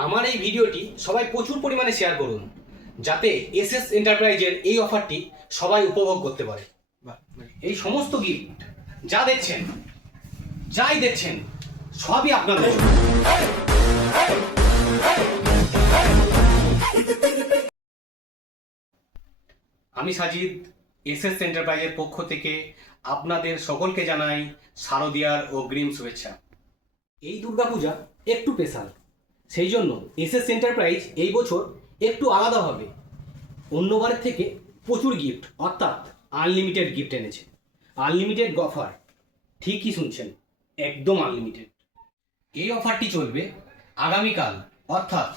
আমার এই ভিডিওটি সবাই প্রচুর পরিমাণে শেয়ার করুন, যাতে এসএস এন্টারপ্রাইজের এই অফারটি সবাই উপভোগ করতে পারে। এই সমস্ত গিফট যাই দেখছেন সবই আপনাদের। আমি সাজিদ, এসএস এন্টারপ্রাইজের পক্ষ থেকে আপনাদের সকলকে জানাই শারদীয়ার অগ্রিম শুভেচ্ছা। এই দুর্গাপূজা একটু স্পেশাল, সেই জন্য এসএস এন্টারপ্রাইজ এই বছর একটু আলাদাভাবে অন্যবারের থেকে প্রচুর গিফট অর্থাৎ আনলিমিটেড গিফট এনেছে। আনলিমিটেড অফার, ঠিকই শুনছেন, একদম আনলিমিটেড। এই অফারটি চলবে আগামীকাল অর্থাৎ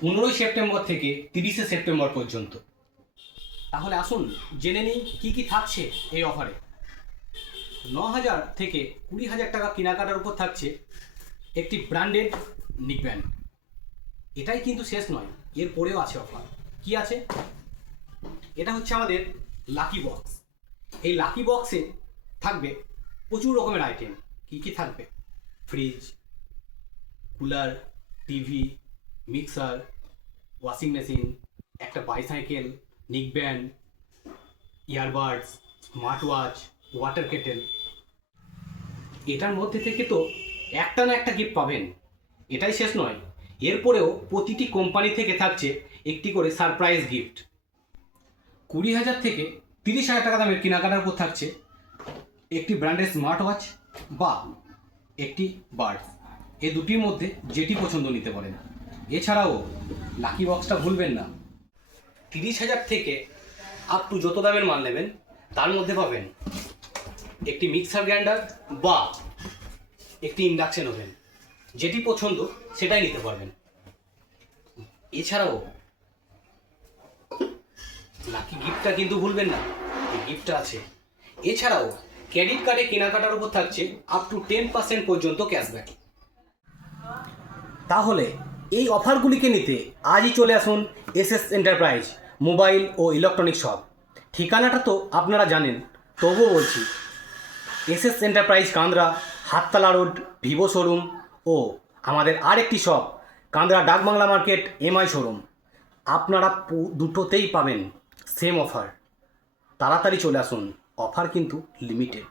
15ই সেপ্টেম্বর থেকে 30শে সেপ্টেম্বর পর্যন্ত। তাহলে আসুন জেনে নিই কী কী থাকছে এই অফারে। 9,000 থেকে 20,000 টাকা কেনাকাটার উপর থাকছে একটি ব্র্যান্ডেড নিকব্যান্ড। এটাই কিন্তু শেষ নয়, এর পরেও আছে অফার। কি আছে? এটা হচ্ছে আমাদের লাকি বক্স। এই লাকি বক্সে থাকবে প্রচুর রকমের আইটেম। কি কি থাকবে? Fridge, cooler, TV, mixer, washing machine, একটা bicycle, neckband, earbuds, smart watch, water kettle. এটার মধ্যে থেকে তো একটা না একটা গিফট পাবেন। এটাই শেষ নয়, এরপরেও প্রতিটি কোম্পানি থেকে থাকছে একটি করে সারপ্রাইজ গিফট। 20,000 থেকে 30,000 টাকা দামের কেনাকাটার উপর থাকছে একটি ব্র্যান্ডের স্মার্ট ওয়াচ বা একটি বার্ডস। এই দুটির মধ্যে যেটি পছন্দ নিতে পারেন। এছাড়াও লাকি বক্সটা ভুলবেন না। 30,000 থেকে আপ টু যত দামের মাল নেবেন তার মধ্যে পাবেন একটি মিক্সার গ্রাইন্ডার বা একটি ইন্ডাকশন ওভেন। যেটি পছন্দ সেটাই নিতে পারবেন। এছাড়াও লাকি গিফটটা কিন্তু ভুলবেন না, এই গিফটটা আছে। এছাড়াও ক্রেডিট কার্ডে কেনাকাটার উপর থাকছে আপ টু 10% পর্যন্ত ক্যাশব্যাক। তাহলে এই অফারগুলিকে নিতে আজই চলে আসুন এসএস এন্টারপ্রাইজ মোবাইল ও ইলেকট্রনিক শপ। ঠিকানাটা তো আপনারা জানেন, তবুও বলছি। SS Enterprise Kandra, Hattala road, Vivo showroom ও আমাদের আরেকটি shop Kandra Dakbangla market MI showroom. আপনারা দুটোতেই পাবেন সেম অফার। তাড়াতাড়ি চলে আসুন, অফার কিন্তু লিমিটেড।